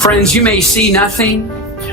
Friends, you may see nothing,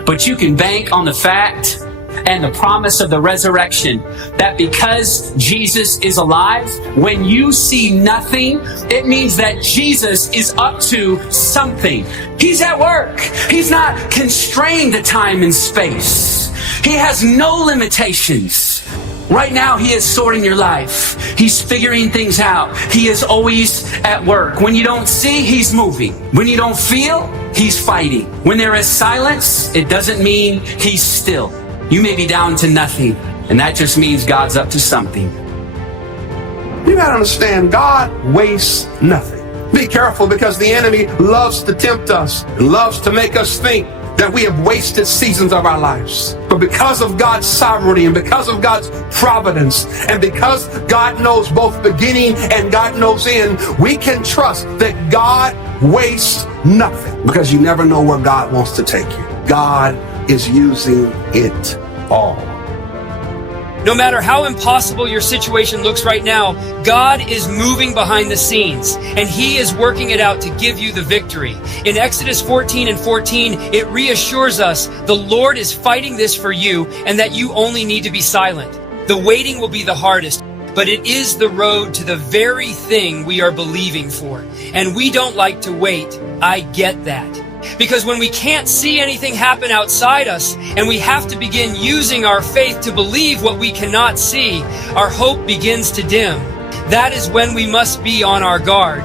but you can bank on the fact and the promise of the resurrection that because Jesus is alive, when you see nothing, it means that Jesus is up to something. He's at work. He's not constrained to time and space. He has no limitations. Right now, He is sorting your life. He's figuring things out. He is always at work. When you don't see, He's moving. When you don't feel, He's fighting. When there is silence, it doesn't mean He's still. You may be down to nothing, and that just means God's up to something. You gotta understand, God wastes nothing. Be careful, because the enemy loves to tempt us, and loves to make us think that we have wasted seasons of our lives. But because of God's sovereignty, and because of God's providence, and because God knows both beginning and God knows end, we can trust that God wastes nothing, because you never know where God wants to take you. God is using it all. No matter how impossible your situation looks right now, God is moving behind the scenes, and He is working it out to give you the victory. In Exodus 14:14, it reassures us the Lord is fighting this for you, and that you only need to be silent. The waiting will be the hardest, but it is the road to the very thing we are believing for. And we don't like to wait. I get that. Because when we can't see anything happen outside us, and we have to begin using our faith to believe what we cannot see, our hope begins to dim. That is when we must be on our guard.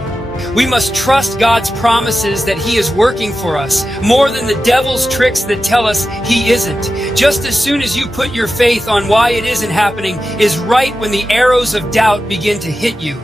We must trust God's promises that He is working for us, more than the devil's tricks that tell us He isn't. Just as soon as you put your faith on why it isn't happening is right when the arrows of doubt begin to hit you.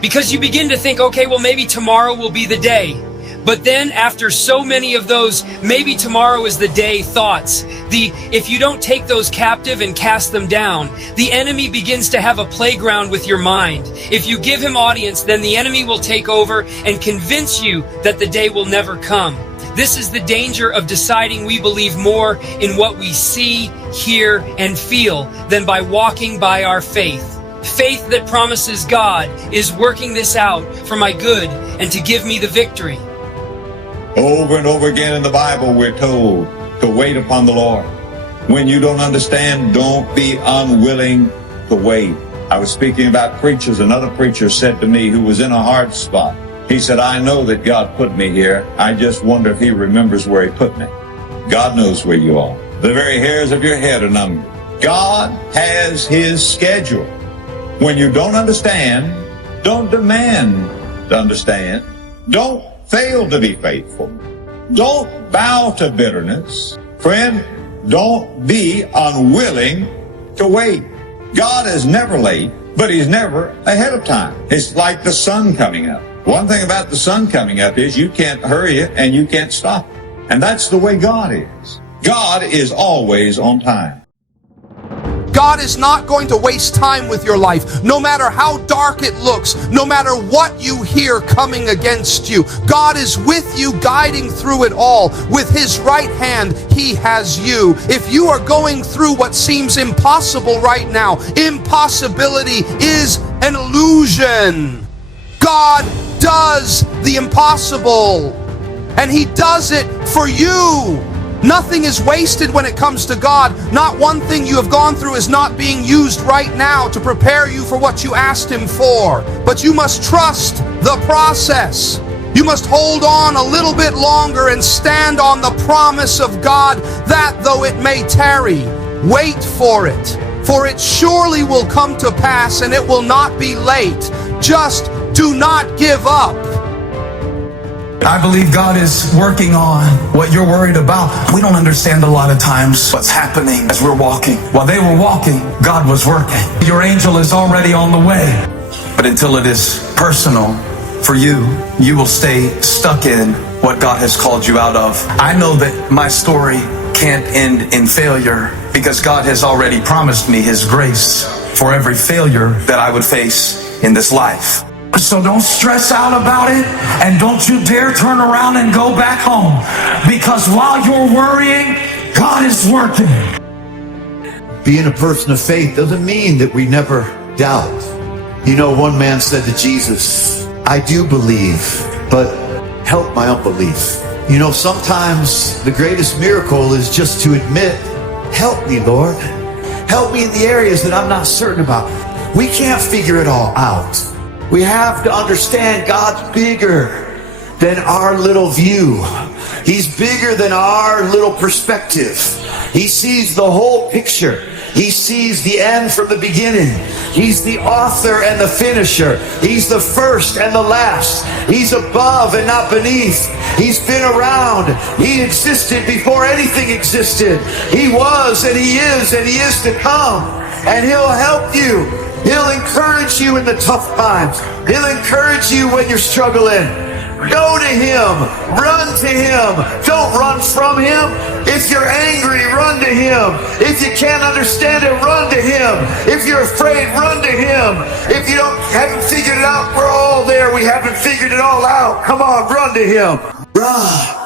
Because you begin to think, okay, well, maybe tomorrow will be the day. But then after so many of those, maybe tomorrow is the day thoughts, if you don't take those captive and cast them down, the enemy begins to have a playground with your mind. If you give him audience, then the enemy will take over and convince you that the day will never come. This is the danger of deciding we believe more in what we see, hear, and feel than by walking by our faith. Faith that promises God is working this out for my good and to give me the victory. Over and over again in the Bible, we're told to wait upon the Lord. When you don't understand, don't be unwilling to wait. I was speaking about preachers. Another preacher said to me, who was in a hard spot, he said, I know that God put me here. I just wonder if He remembers where He put me. God knows where you are. The very hairs of your head are numbered. God has His schedule. When you don't understand, don't demand to understand. Don't fail to be faithful. Don't bow to bitterness. Friend, don't be unwilling to wait. God is never late, but He's never ahead of time. It's like the sun coming up. One thing about the sun coming up is you can't hurry it and you can't stop it. And that's the way God is. God is always on time. God is not going to waste time with your life, no matter how dark it looks, no matter what you hear coming against you. God is with you, guiding through it all. With His right hand, He has you. If you are going through what seems impossible right now, impossibility is an illusion. God does the impossible, and He does it for you. Nothing is wasted when it comes to God. Not one thing you have gone through is not being used right now to prepare you for what you asked Him for. But you must trust the process. You must hold on a little bit longer and stand on the promise of God that though it may tarry, wait for it surely will come to pass, and it will not be late. Just do not give up. I believe God is working on what you're worried about. We don't understand a lot of times what's happening as we're walking. While they were walking, God was working. Your angel is already on the way. But until it is personal for you, you will stay stuck in what God has called you out of. I know that my story can't end in failure because God has already promised me His grace for every failure that I would face in this life. So don't stress out about it, and don't you dare turn around and go back home, because while you're worrying, God is working. Being a person of faith doesn't mean that we never doubt. You know, one man said to Jesus, I do believe, but help my unbelief. You know, sometimes the greatest miracle is just to admit, help me, Lord. Help me in the areas that I'm not certain about. We can't figure it all out. We have to understand God's bigger than our little view. He's bigger than our little perspective. He sees the whole picture. He sees the end from the beginning. He's the author and the finisher. He's the first and the last. He's above and not beneath. He's been around. He existed before anything existed. He was and he is to come. And he'll help you. He'll encourage you in the tough times. He'll encourage you when you're struggling. Go to him. Run to him. Don't run from him. If you're angry, run to him. If you can't understand it, run to him. If you're afraid, run to him. If you haven't figured it out, we're all there. We haven't figured it all out. Come on, run to him. Run.